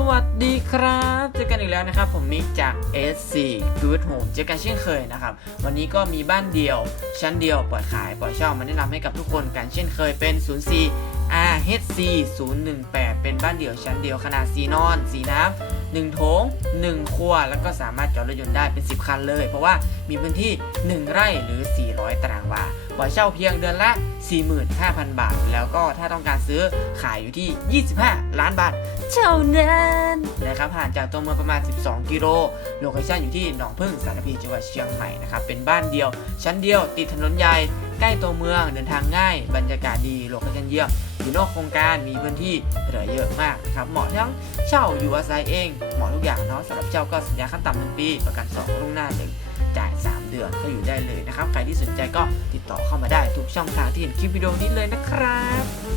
สวัสดีครับเจอกันอีกแล้วนะครับ ผมมิกจาก SC Good Home เจอกันเช่นเคยนะครับ วันนี้ก็มีบ้านเดียว ชั้นเดียวเปิดขายปล่อยเช่ามาแนะนำให้กับทุกคนกันเช่นเคยเป็น 04 RHC 018 เป็นบ้านเดี่ยวชั้นเดียวขนาด4นอน4น้ำ1โถง 1 ครัว แล้วก็สามารถจอดรถยนต์ได้เป็น 10 คันเลย เพราะว่ามีพื้นที่ 1 ไร่หรือ 400 ตารางวาปล่อยเช่าเพียงเดือนละ 45,000 บาท แล้วก็ถ้าต้องการซื้อขายอยู่ที่ 25 ล้านบาทเท่านั้นนะครับห่างจากตัวเมืองประมาณ 12 กิโลโลเคชั่นอยู่ที่หนองพึ่งสารพีจังหวัดเชียงใหม่นะครับเป็นบ้านเดียว ชั้นเดียวติดถนนใหญ่ใกล้ตัวเมืองเดินทางง่าย บรรยากาศดีโลเคชั่นเยี่ยมอยู่นอกโครงการมีพื้นที่เหลือเยอะมากนะครับเหมาะทั้งเช่าอยู่อาศัยเองเหมาะทุกอย่างเนาะสำหรับเช่าก็สัญญาขั้นต่ำหนึ่งปี ประกัน2ล่วงหน้าหนึ่งจ่าย3เดือนก็อยู่ได้เลยนะครับ ใครที่สนใจก็ติดต่อเข้ามาได้ทุกช่องทางที่เห็นคลิปวิดีโอนี้เลยนะครับ